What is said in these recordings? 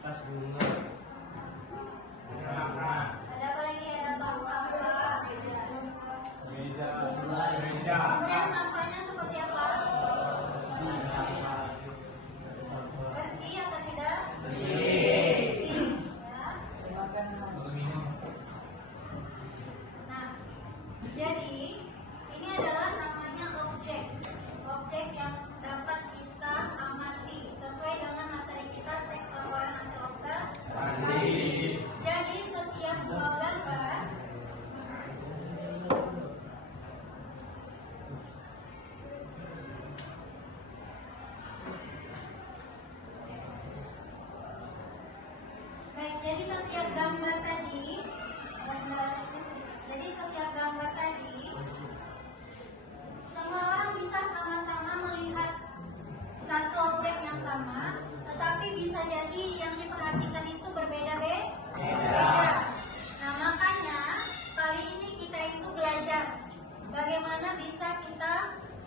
Tas bunga. Ada apa lagi? Ada tong sampah. Meja. Kemudian sampahnya seperti apa? Bersih atau tidak? Bersih. Ya. Nah, jadi ini adalah namanya objek yang dapat kita amati sesuai dengan materi kita teks laporan hasil observasi. Jadi setiap pulau gambar jadi setiap gambar tadi, semua orang bisa sama-sama melihat satu objek yang sama, tetapi bisa jadi yang diperhatikan itu berbeda-beda. Nah, makanya kali ini kita itu belajar bagaimana bisa kita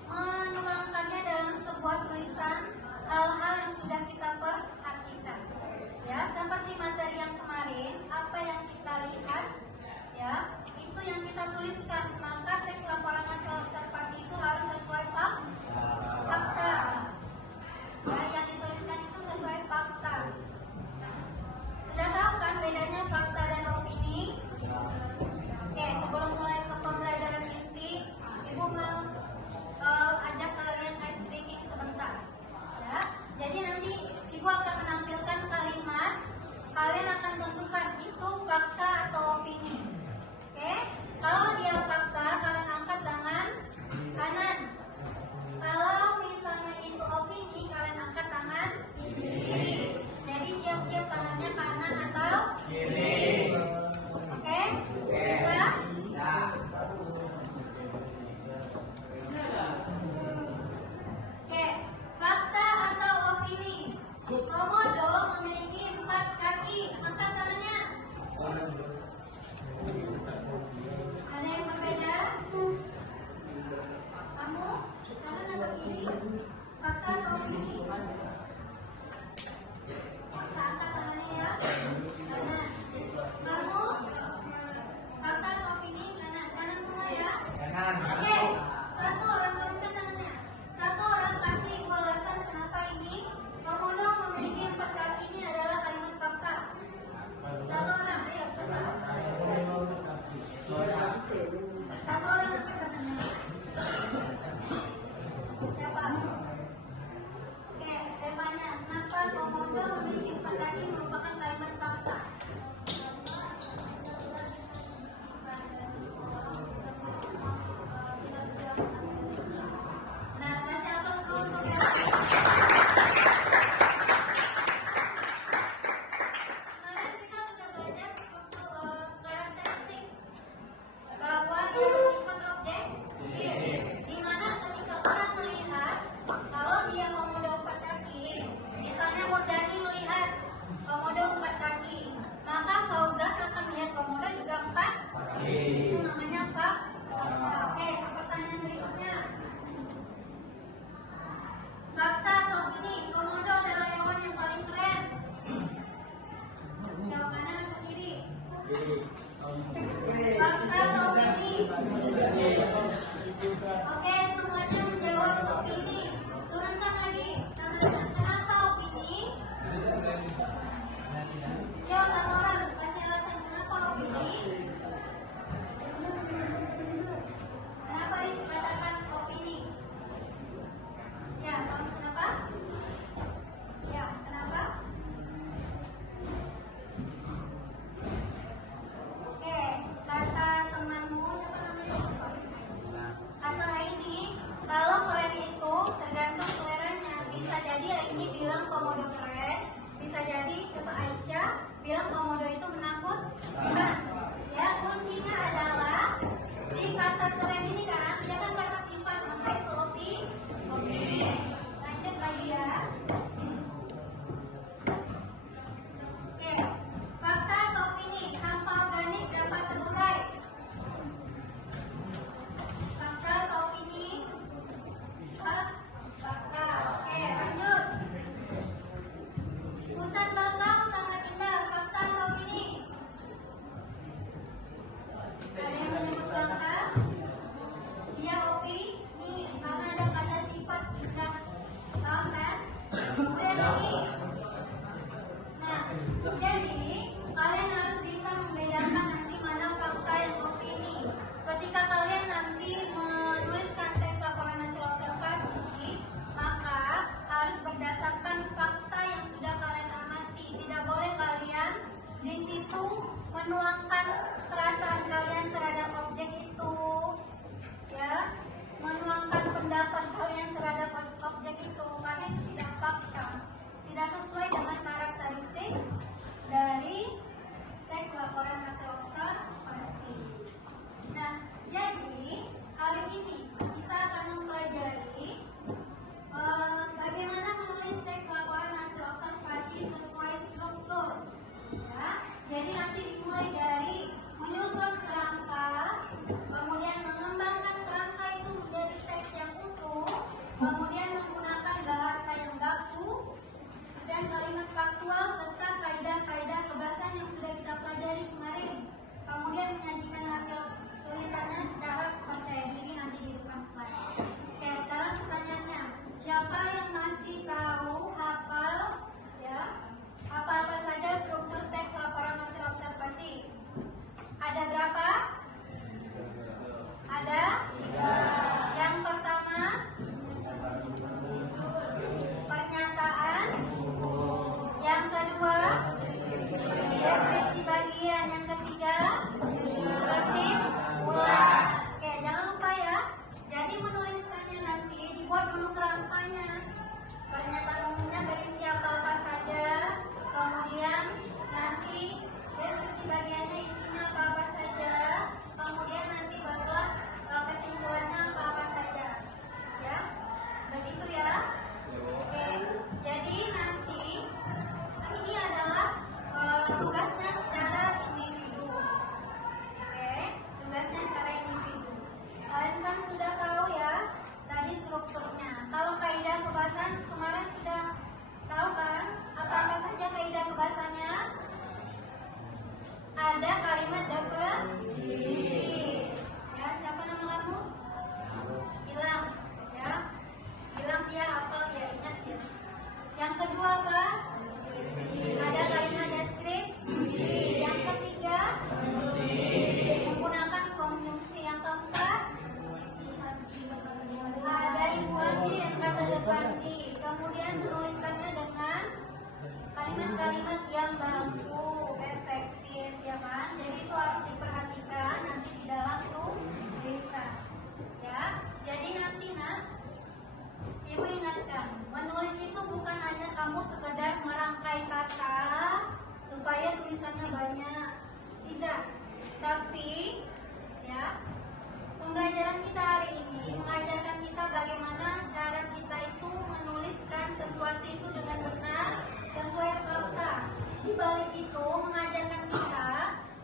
menuangkannya dalam sebuah tulisan hal-hal yang sudah kita perhatikan. Ya, seperti materi yang kemarin, apa yang kita lihat, ya, itu yang kita tuliskan. Maka teks laporan hasil observasi itu harus sesuai fakta. Ya, yang dituliskan itu sesuai fakta. Sudah tahu kan bedanya fakta dan opini? Oke, sebelum mulai ke pembelajaran inti, Ibu mau ajak kalian ice breaking sebentar. Ya, jadi nanti Ibu akan menampilkan kalimat, kalian akan tentukan itu fakta atau opini. Oke, kalau dia fakta, kalian angkat tangan kanan. Kalau misalnya itu opini, kalian angkat tangan kiri. Jadi siap-siap tangannya kanan atau kiri. Oke, bisa? Oke, fakta atau opini? Komodo memiliki 4 kaki. Angkat tangannya. Ada yang berbeda? Kamu kanan atau kiri? Fakta atau opini? Fakta, angkat tangannya ya. Kanan. Kamu fakta atau opini? Kanan, kanan semua ya. Oke, satu orang turunkan tangannya. Satu orang kasih ibu alasan kenapa ini komodo memiliki 4 kaki ini adalah kalimat fakta. Satu orang, ayo cepat. Satu orang angkat tangannya. Siapa? Oke, temanya kenapa komodo memiliki 4 kaki merupakan kalimat fakta. Nah, kasih aplaus dulu untuk yang kemarin kita sudah belajar karakteristik bahwa dia bersifat objektif, di mana ketika orang melihat kalau dia komodo 4 kaki, misalnya Murdani melihat komodo 4 kaki, maka Fauzan akan melihat komodo juga 4 kaki. Itu namanya fakta. Oke, pertanyaan berikutnya. Fakta atau opini? Komodo adalah hewan yang paling keren. Jawab kanan atau kiri? Fakta atau opini? Oke, semuanya menjawab opini. Turunkan lagi tangannya. Kenapa opini? Jawab satu orang. Kasih alasan kenapa opini. Kenapa dikatakan opini? Ya, kenapa? Ya, kenapa? Oke, kata temanmu siapa namanya? Kata Aini, kalau keren itu tergantung seleranya. Bisa jadi Aini bilang komodo keren, bisa jadi kata Aisyah bilang komodo itu menakutkan. Ya, kuncinya adalah di kata keren ini kan, dia kan kata sifat, maka itu opini. Lanjut lagi ya. Oke, fakta atau opini? Sampah organik dapat terurai. Fakta atau opini? Fakta. Oke, lanjut. Hutan bakau sangat tugasnya secara individu. Oke, tugasnya secara individu. Kalian kan sudah tahu ya tadi strukturnya. Kalau kaidah kebahasan kemarin sudah tahu kan? Apa saja kaidah kebahasannya? Ada kalimat definisi. Ya, siapa nama kamu? Hilang. Ya, hilang dia hafal dia ingat ya. Yang kedua apa? Ada kalimat deskripsi. Yang ketiga menggunakan konjungsi. Yang keempat ada ibuasi dan kata depanti. Kemudian menuliskannya dengan kalimat-kalimat yang baku, efektif, ya kan? Jadi itu harus diperhatikan nanti di dalam tulisan. Ya, jadi nanti Ibu ingatkan, menulis itu bukan hanya kamu sekedar merangkai kata supaya tulisannya banyak, tidak. Tapi, ya, pembelajaran kita hari ini mengajarkan kita bagaimana cara kita itu menuliskan sesuatu itu dengan benar sesuai fakta. Di balik itu mengajarkan kita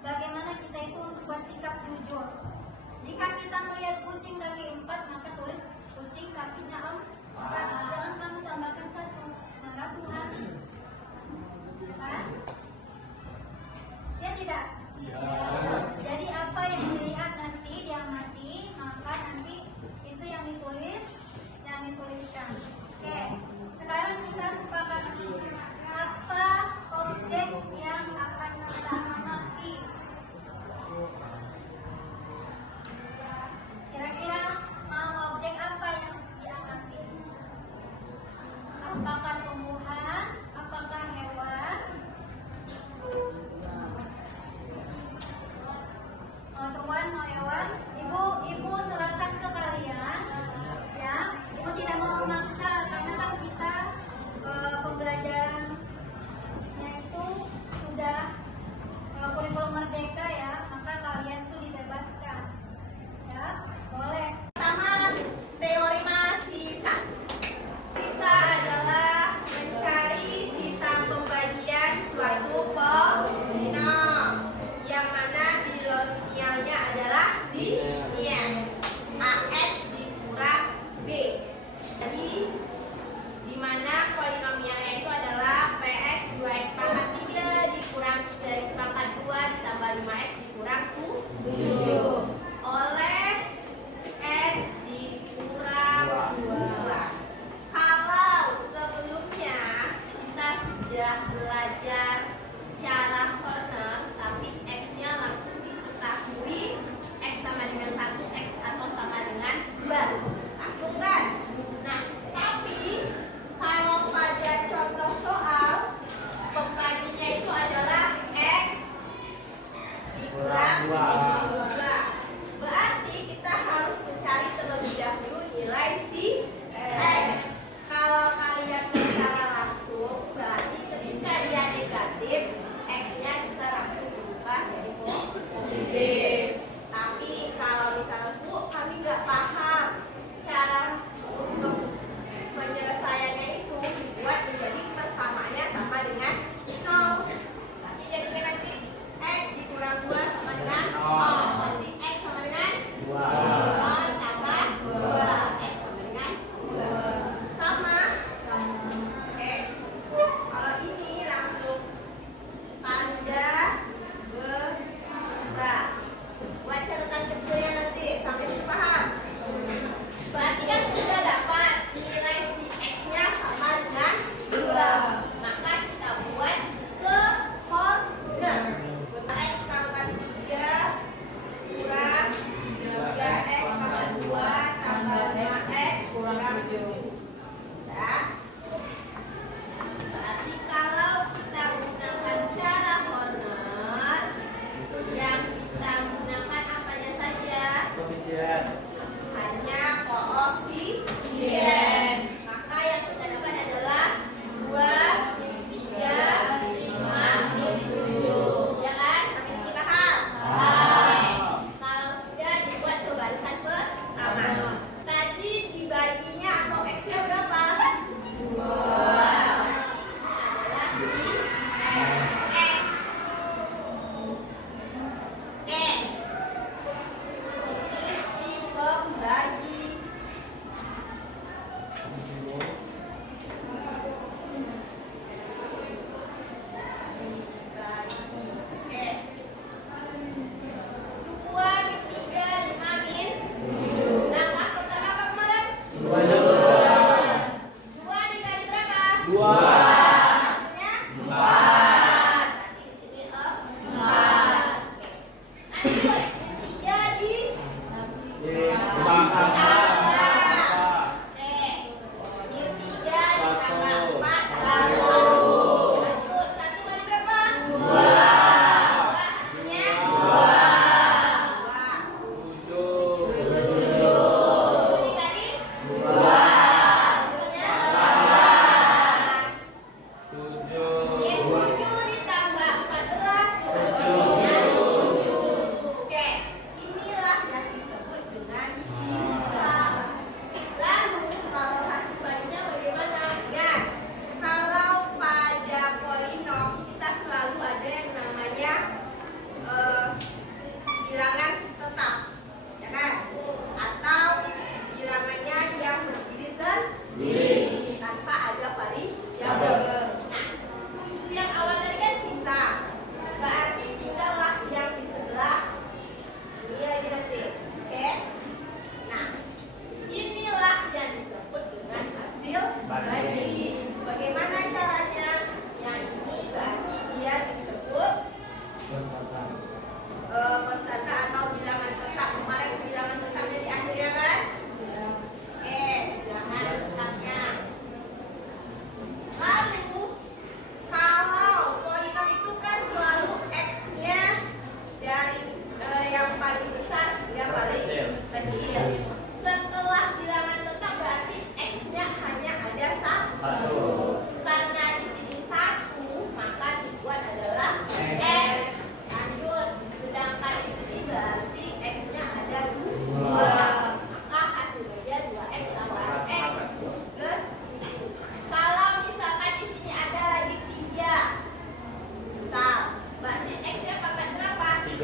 bagaimana kita itu untuk bersikap jujur. Jika kita melihat kucing kaki 4, maka tulis kucing kakinya 4. Jangan kamu tambahkan 1. Marah Tuhan. Ya tidak? Iya. Jadi apa yang dilihat nanti diamati, maka nanti itu yang ditulis, yang dituliskan. Oke, sekarang kita sepakati apa objek yang akan kita amati. Kira-kira mau objek apa yang diamati? Apakah tumbuhan? Apakah hewan? Mau tumbuhan, mau hewan? Ibu serahkan ke kalian. Ya, ibu tidak mau memaksa karena kan kita pembelajarannya itu sudah kurikulum merdeka ya, maka kalian tuh dibebaskan. Ya, boleh. Pertama, teori sisa. Sisa adalah mencari sisa pembagian suatu polinom yang mana binomialnya adalah linear. AX dikurang B. Jadi di mana polinomialnya itu adalah PX 2x pangkat 3 dikurang 3x pangkat 2 ditambah 5x dikurang 7 oleh X dikurang 2. Kalau sebelumnya kita sudah belajar cara Horner, tapi X-nya langsung diketahui X sama dengan 1, X atau sama dengan 2. Langsung kan? Nah, tapi kalau pada contoh soal pembaginya itu adalah X dikurang 2. Berarti kita harus mencari terlebih dahulu nilai si X. Kalau kalian bicara langsung, berarti ketika dia negatif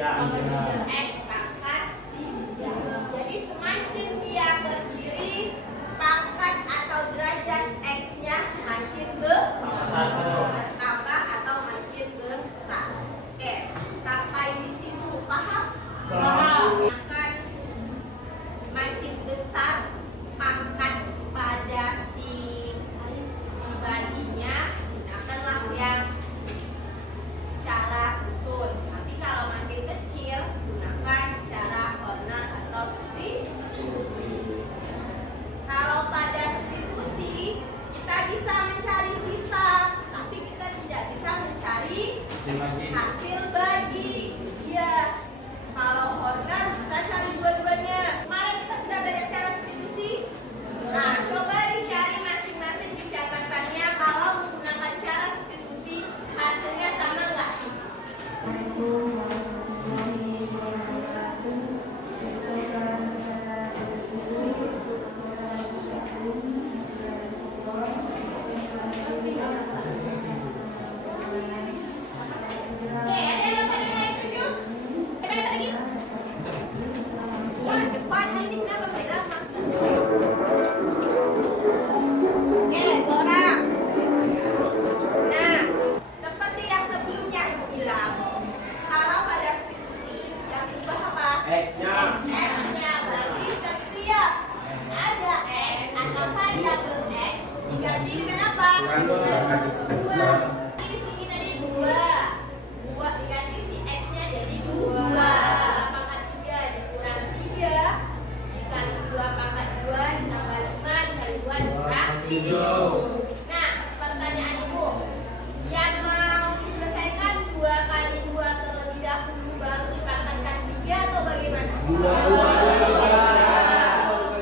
X pangkat 3. Jadi semakin dia berdiri, pangkat atau derajat X-nya semakin bertambah atau makin besar. Oke, sampai di situ paham? Akan makin besar pangkat pada si dibadinya, gunakanlah yang cara susun. Tapi kalau makin kecil, gunakan cara corner atau substitusi. Kalau pada substitusi, kita bisa mencari sisa, tapi kita tidak bisa mencari hasil bagi. Ya, kalau corner bisa cari dua-duanya. Kemarin kita sudah belajar cara substitusi. Nah, coba dicari masing-masing di catatannya kalau menggunakan cara substitusi hasilnya sama nggak? Oke, ada yang dapat nilai 7? Dapat lagi? Wah, cepat. Ini kenapa mulai lama? Oke, 2 orang. Nah, seperti yang sebelumnya Ibu bilang, kalau pada substitusi yang diubah apa? X-nya. X-nya berarti setiap ada X atau variabel X diganti dengan apa? Dua. Di sini tadi 2 diganti si X-nya jadi 2 pangkat 3 dikurang 3 dikali 2 pangkat 2 ditambah 5 dikali 2 dikurang 7. Nah, pertanyaan Ibu, yang mau diselesaikan 2 kali 2 terlebih dahulu baru dipangkatkan 3 atau bagaimana?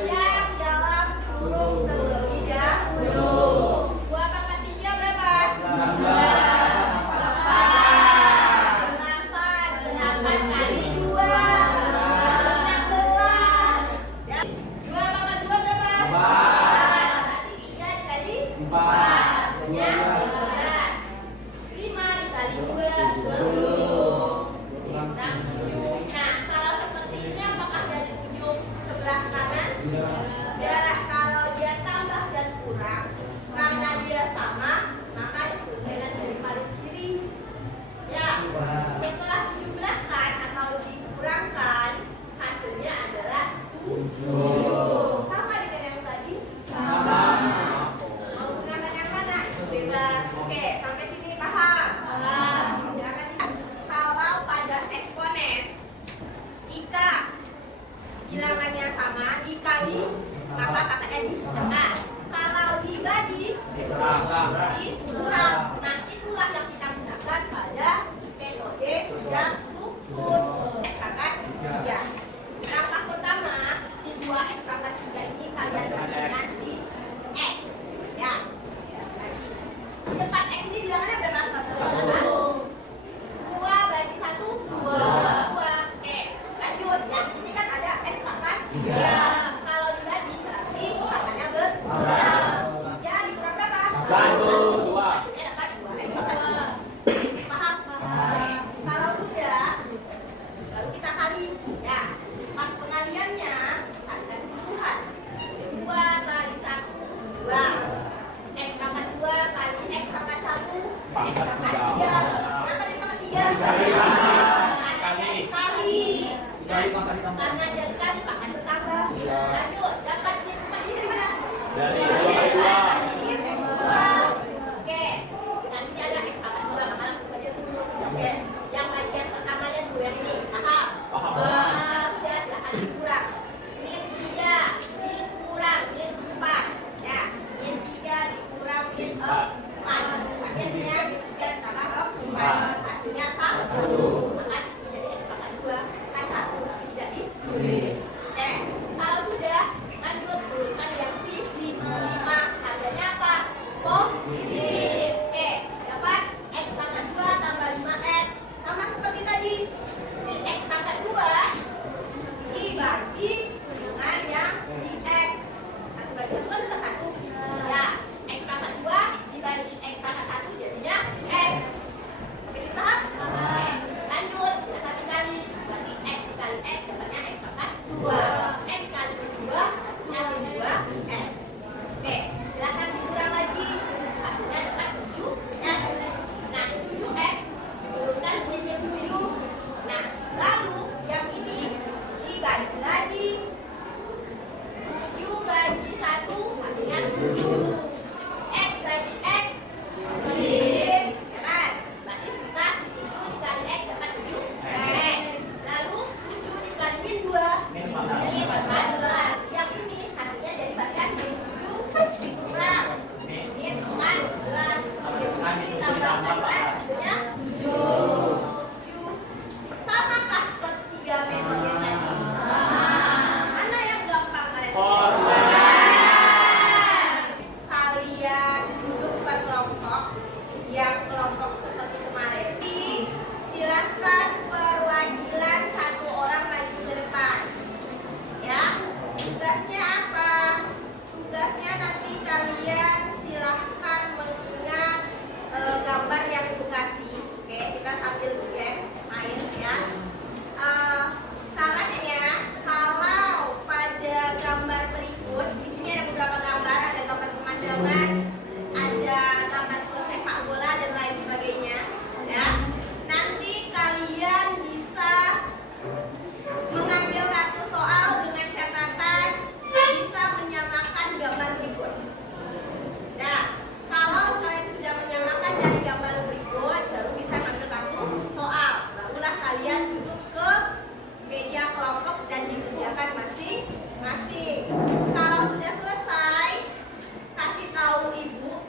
Yang dalam kurung terlebih dahulu. 2 pangkat 3 berapa? 8 kali 2 16. Ya. 2 pangkat 2 berapa? 4. Berarti 3 dikali 4 hasilnya 12. 5 dikali 2 10 dikurang 7. Nah, kalau seperti ini apakah dari ujung sebelah kanan? Ya, kalau dia tambah dan kurang karena dia sama, maka diselesaikan dari paling kiri. Ya, setelah dijumlahkan atau dikurangkan, hasilnya adalah 7. Sama dengan yang tadi? Sama. Mau gunakan yang mana? Itu bebas. Oke, sampai sini paham? Silakan. Kalau pada eksponen, jika bilangannya sama dikali, maka kakaknya dikurang. Kalau dibagi, dikurang. Nah, itulah yang kita gunakan pada metode yang susun. X pangkat 3. Langkah pertama, di 2 X pangkat 3 ini kalian bagi dengan si X. Ya. Tadi. Di depan X ini bilangannya berapa? 2 bagi 1? 2. Oke, lanjut. Yang sini kan ada X pangkat 3. Kalau dibagi berarti pangkatnya berkurang. 3 dikurang berapa? 1. Maksudnya dapat 2 X pangkat 3. Paham? Oke. Kalau sudah, baru kita kali. Ya, pas pengaliannya ada kebutuhan. 2 kali 1, 2. X pangkat 2 kali X pangkat 1, X pangkat 3. Kenapa di pangkat 3? Karena jadi kali pangkat bertambah. Lanjut, dapat Y kembali dari mana? Dari 2 kali 2. Dari X 2. Oke, nanti ada X pangkat 2, maka langsung saja dulu. Oke, yang bagian pertamanya dulu yang ini. Paham? Kalau sudah silahkan dikurang. Min 3 dikurang min 4. Ya, min 3 dikurang min 4. Hasilnya min 3 tambah 4. Hasilnya 1. Maka jadi X pangkat 2 kan 1 tapi tidak ditulis. Hasilnya 7. Samakah ketiga metode tadi? Mana yang gampang kalian? Kalian duduk per kelompok, yang kelompok seperti kemarin. Silahkan perwakilan satu orang maju ke depan. Ya, tugasnya apa? Tugasnya nanti kalian silahkan mengingat gambar yang ibu kasih. Oke, kita sambil games main ya. Sarannya kalau pada gambar berikut, di sini ada beberapa gambar, ada gambar pemandangan, ada gambar sepak bola dan lain sebagainya. Ya, nanti kalian bisa mengambil kartu soal dengan catatan bisa menyamakan gambar berikut. Nah, kalau kalian sudah menyamakan dari gambar berikut, baru bisa ambil kartu soal. Barulah kalian duduk ke meja kelompok dan dikerjakan masing-masing. Kalau sudah selesai, kasih tahu ibu,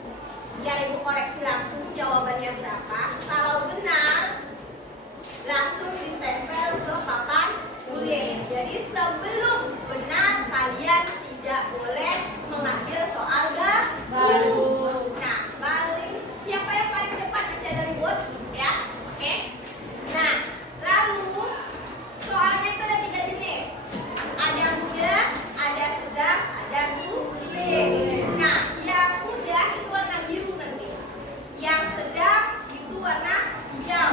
biar ibu koreksi langsung jawabannya berapa. Kalau benar, langsung ditempel ke papan tulis. Jadi sebelum benar, kalian tidak boleh mengambil soal baru. Nah, balik siapa yang paling cepat nanti ada ribut, ya? Oke. Nah, lalu soalnya itu ada 3 jenis. Ada mudah, ada sedang, ada sulit. Nah, yang mudah itu warna biru nanti. Yang sedang itu warna hijau.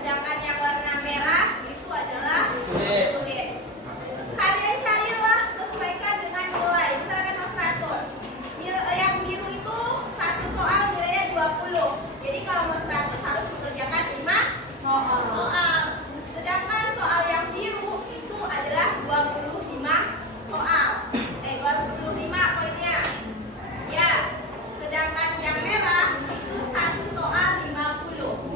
Sedangkan yang warna merah itu adalah sulit. Kalian carilah sesuaikan dengan nilai. Misalkan 100. Yang biru itu satu soal nilainya 20. Jadi kalau mau 100 harus mengerjakan 5 soal. Sedangkan soal yang biru itu adalah 25 soal. 25 poinnya. Ya. Sedangkan yang merah itu satu soal 50.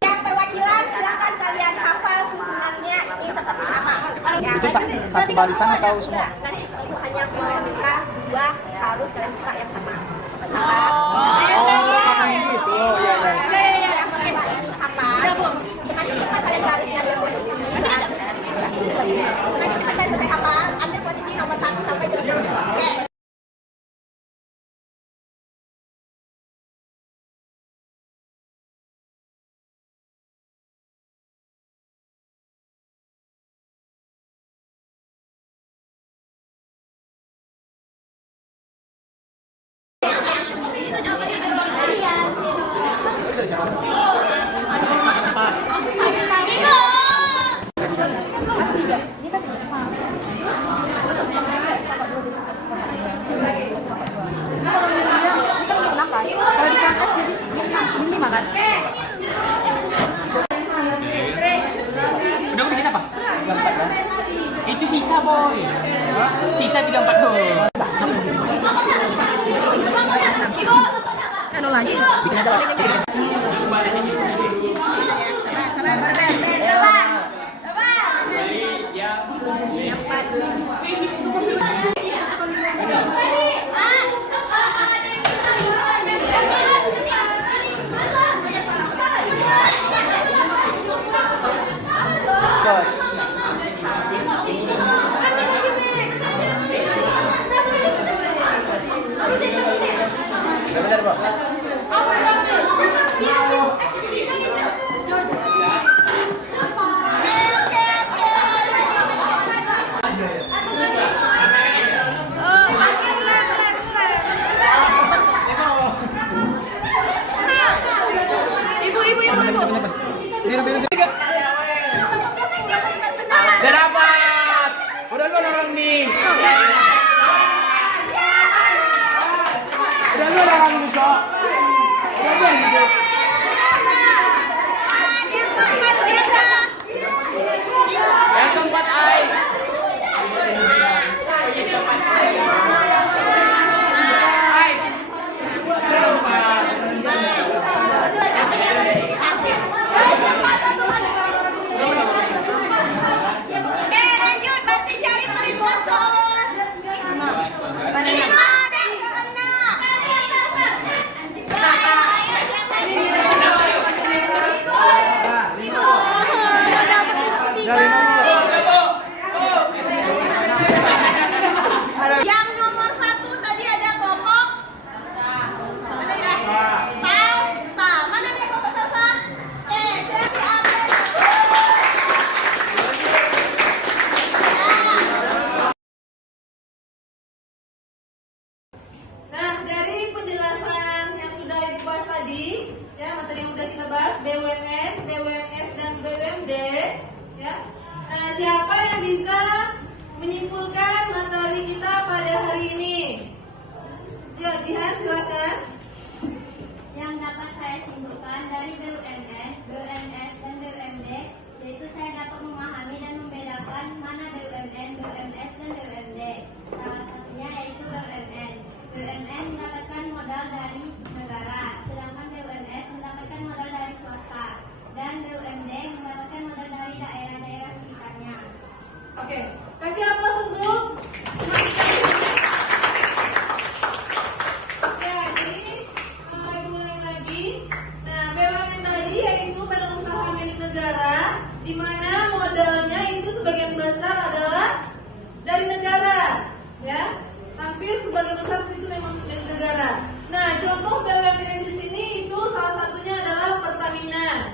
Yang perwakilan silahkan kalian hafal susunannya ini seperti apa. Ya, Itu satu barisan atau semua? Nanti ibu hanya meminta 2 harus kalian buka yang sama. Gitu. Iya, iya. Yang pertama ini hafal. Nanti cepat kalian bariskan ke posisi. Nanti cepat kalian selesai hafal, ambil posisi nomor 1 sampai 20. Oke. Udah bikin apa? Itu sisa boy. Sisa 34 boy. Anu lagi? Bikin aja lah. Benar, Bro. Biru. Udah dapat. Udah lu orang nih. Udah lu orang nih kok. Udah lu gitu. Yang keempat Ais. Ais. Lanjut, bantu cari perimbun soal. 5 dan ke-6. siapa yang bisa menyimpulkan materi kita pada hari ini? Ya, Jihan, silakan. Yang dapat saya simpulkan dari BUMN, BUMS, dan BUMD, yaitu saya dapat memahami dan membedakan mana BUMN, BUMS, dan BUMD. Salah satunya yaitu BUMN. BUMN mendapatkan modal dari negara, sedangkan BUMS mendapatkan modal dari swasta, dan BUMD mendapatkan modal dari daerah-daerah sekitarnya. Oke, kasih aplaus untuk ya, jadi ibu ulangi lagi. Nah, BUMN tadi yaitu badan usaha milik negara, di mana modalnya itu sebagian besar adalah dari negara, ya. Hampir sebagian besar itu memang milik negara. Nah, contoh BUMN di sini itu salah satunya adalah Pertamina,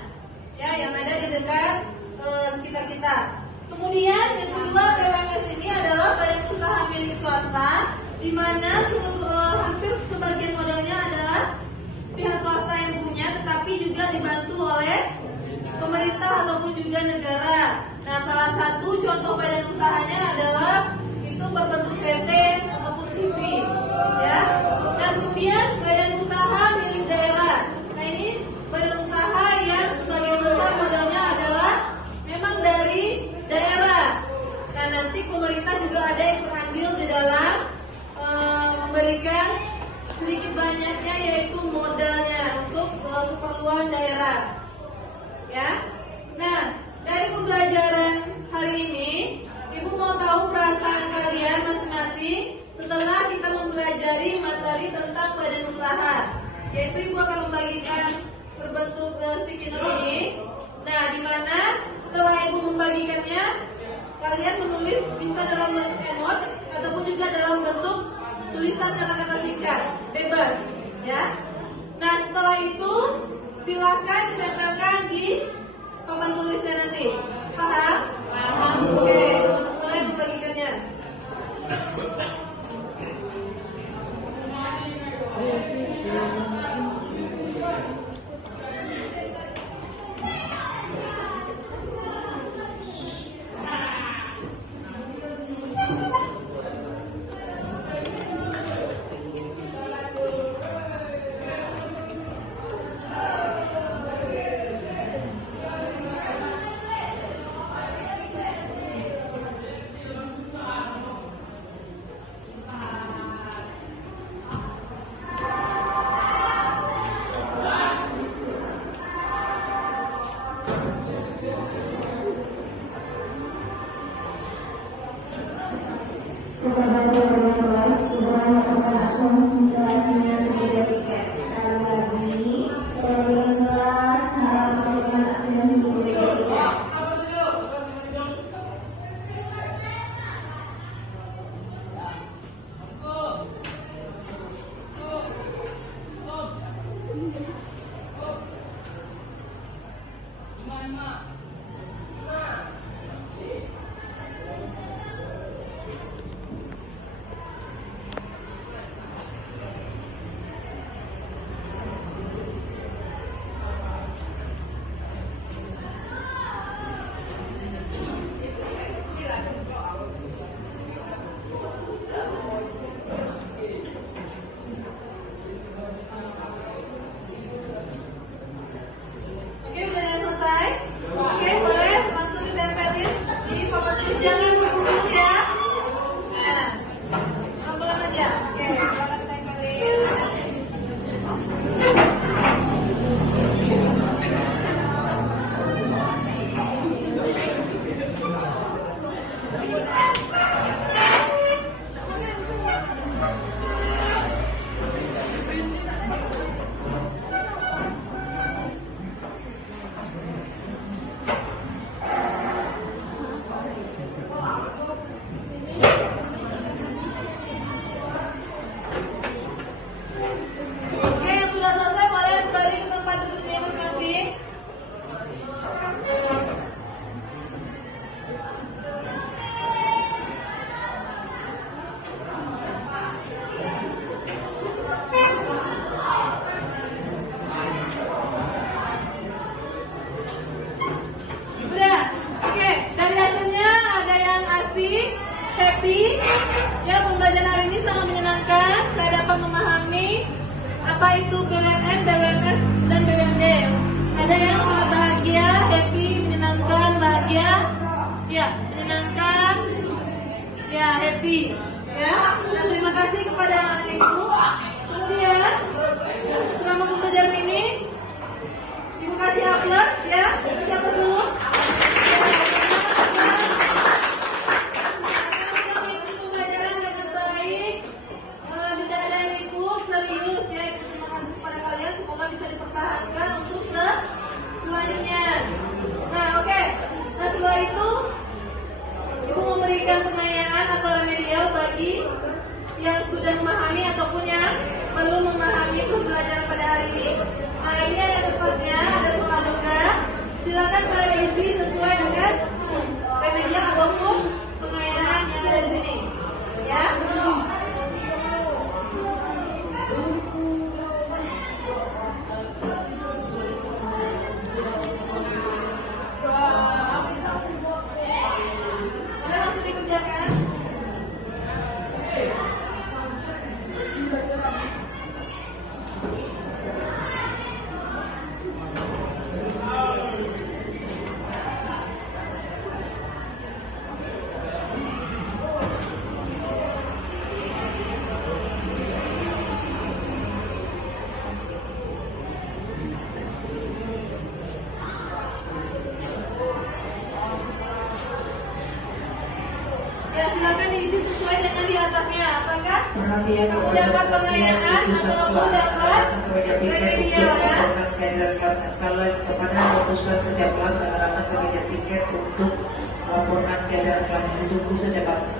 ya, yang ada di dekat sekitar kita. Kemudian yang kedua BUMS ini adalah badan usaha milik swasta, di mana hampir sebagian modalnya adalah pihak swasta yang punya, tetapi juga dibantu oleh pemerintah ataupun juga negara. Nah, salah satu contoh badan usahanya adalah itu berbentuk PT ataupun CV, ya. Dan kemudian badan usaha milik daerah. Nah, ini badan usaha yang sebagian besar modalnya adalah memang dari daerah. Nah, nanti pemerintah juga ada ikut andil di dalam memberikan sedikit banyaknya yaitu modalnya untuk keperluan daerah, ya. Nah, dari pembelajaran hari ini, Ibu mau tahu perasaan kalian masing-masing setelah kita mempelajari materi tentang badan usaha, yaitu Ibu akan membagikan berbentuk sticky note ini. Nah, di mana setelah Ibu membagikannya, kalian menulis bisa dalam bentuk emot ataupun juga dalam bentuk tulisan kata-kata singkat, bebas, ya. Nah, setelah itu silakan ditempelkan di papan tulisnya nanti. Paham? Paham. Oke, mulai membagikannya. apa itu BWN, BWMS, dan BWMD. Ada yang sangat bahagia, happy, menyenangkan, bahagia, ya, menyenangkan, ya, happy, ya. Nah, terima kasih kepada anak ibu. Kemudian selama pembelajaran ini ibu kasih aplaus, ya. Siapa dulu? Pembelajaran dengan baik, tidak ada yang ikut, serius, ya. Terima kasih kepada kalian, semoga bisa dipertahankan untuk selanjutnya. Nah, oke. Nah, setelah itu ibu memberikan pengayaan atau remedial bagi yang sudah memahami ataupun yang belum memahami pembelajaran pada hari ini. Nah, ini ada kertasnya, ada soal juga. Silakan kalian isi sesuai dengan remedial ataupun pengayaan yang ada di sini. Ya. Boleh langsung dikerjakan. Ya, silakan diisi sesuai dengan di atasnya. Apakah kamu dapat pengayaan ataupun dapat remedial, ya? kelas skala kepada keputusan setiap kelas akan sebagai tiket untuk melaporkan keadaan kelas ditunggu secepatnya.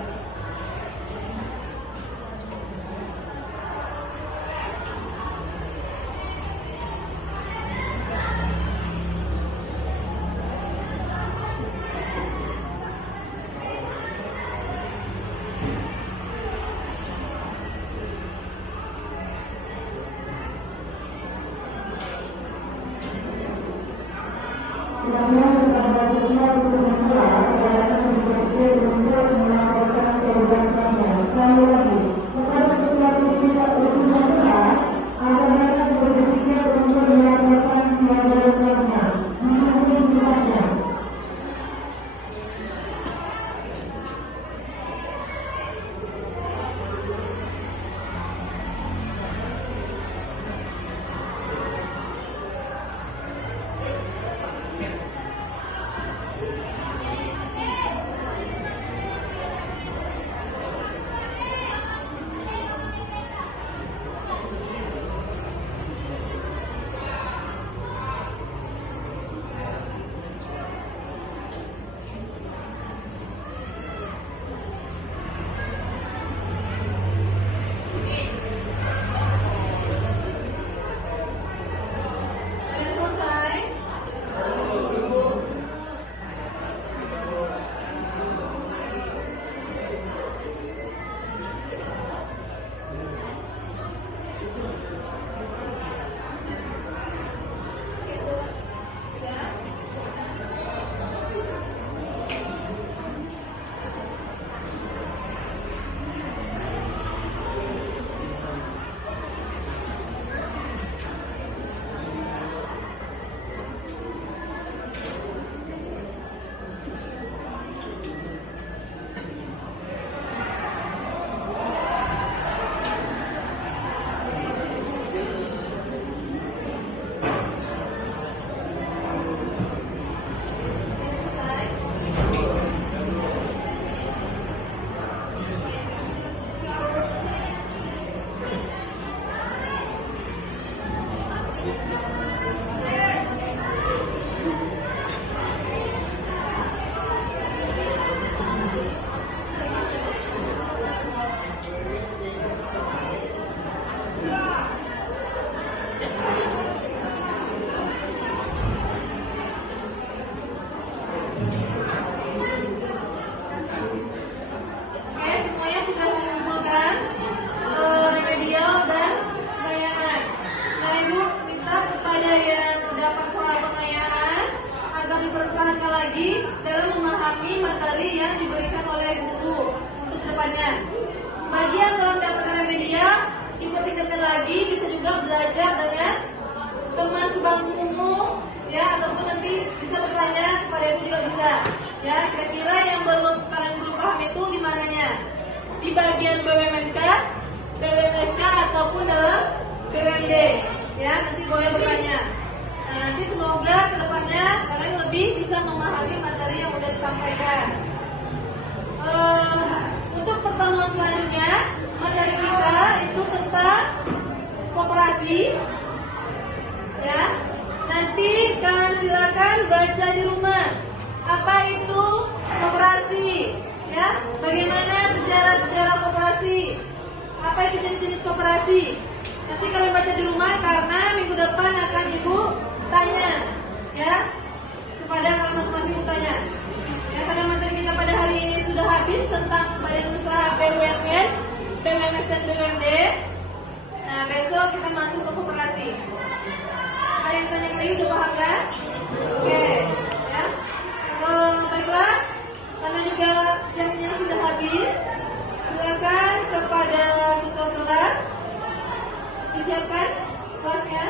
kepada juga belajar dengan teman sebangkumu, ya, ataupun nanti bisa bertanya kepada ibu juga bisa. Ya, kira-kira yang kalian belum paham itu di mananya? Di bagian BUMNK, BUMSK ataupun dalam BUMD. Ya, nanti boleh bertanya. Nah, nanti semoga kedepannya kalian lebih bisa memahami materi yang sudah disampaikan. Untuk pertemuan selanjutnya, materi kita itu tentang koperasi. Ya, nanti kalian silakan baca di rumah. Apa itu koperasi? Ya, bagaimana sejarah koperasi? Apa itu jenis-jenis koperasi? Nanti kalian baca di rumah karena minggu depan akan ibu tanya, ya, kepada kalian masing-masing ibu tanya. Ya, karena materi kita pada hari ini sudah habis tentang badan usaha BUMN, BUMS dan BUMD. Nah, besok kita masuk ke koperasi. Ada yang tanya lagi, udah paham kan? Oke, ya. Baiklah, karena juga jamnya sudah habis, silakan kepada ketua kelas disiapkan kelasnya.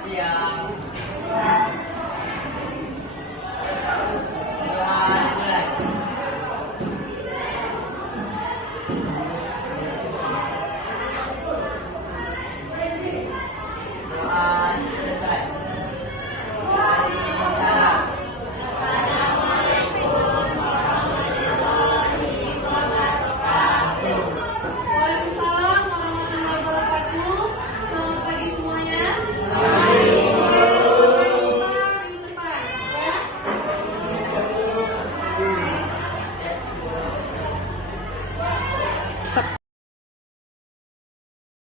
Siap.